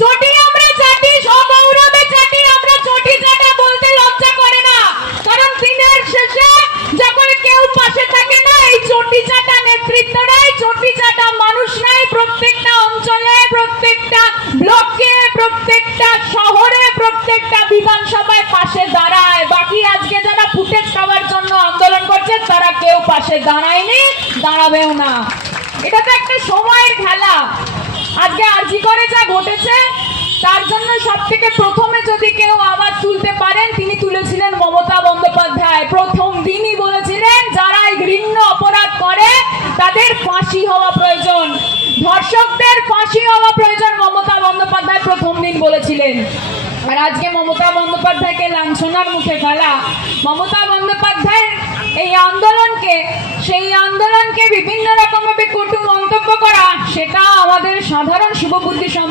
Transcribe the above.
চটি আমরা চাটি, সগৌরবে চাটি, আমরা চটি চাটা বলতে লজ্জা করে না, কারণ দিনের শেষে যখন কেউ পাশে থাকে না, এই চটি চাটা নেতৃত্বরাই, চটি চাটা মানুষরাই প্রত্যেকটা অঞ্চলে, প্রত্যেকটা ব্লকে, প্রত্যেকটা শহরে, প্রত্যেকটা বিধানসভায় পাশে দাঁড়ায়। বাকি আজকে যারা ফুটেজ খাওয়ার জন্য আন্দোলন করছে তারা কেউ পাশে দাঁড়ায়নি, দাঁড়াবেও না। এটা তো একটা সময়ের খেলা। আজকে আরজি করে যা ঘটেছে তার জন্য সব থেকে প্রথমে যদি কেউ আওয়াজ তুলতে পারেন তিনি তুলেছিলেন মমতা বন্দ্যোপাধ্যায়। প্রথম দিনই বলেছিলেন যারা এই ঘৃণ্য অপরাধ করে তাদের ফাঁসি হওয়া প্রয়োজন, ধর্ষকদের ফাঁসি হওয়া প্রয়োজন, মমতা বন্দ্যোপাধ্যায় প্রথম দিন বলেছিলেন। আর আজকে মমতা বন্দ্যোপাধ্যায়কে লাঞ্ছনার মুখে ফেলা, মমতা বন্দ্যোপাধ্যায়ের এই আন্দোলনকে, সেই আন্দোলনকে বিভিন্ন রকম ভাবে কটু মন্তব্য করা, সেটা আমাদের সাধারণ শুভবুদ্ধি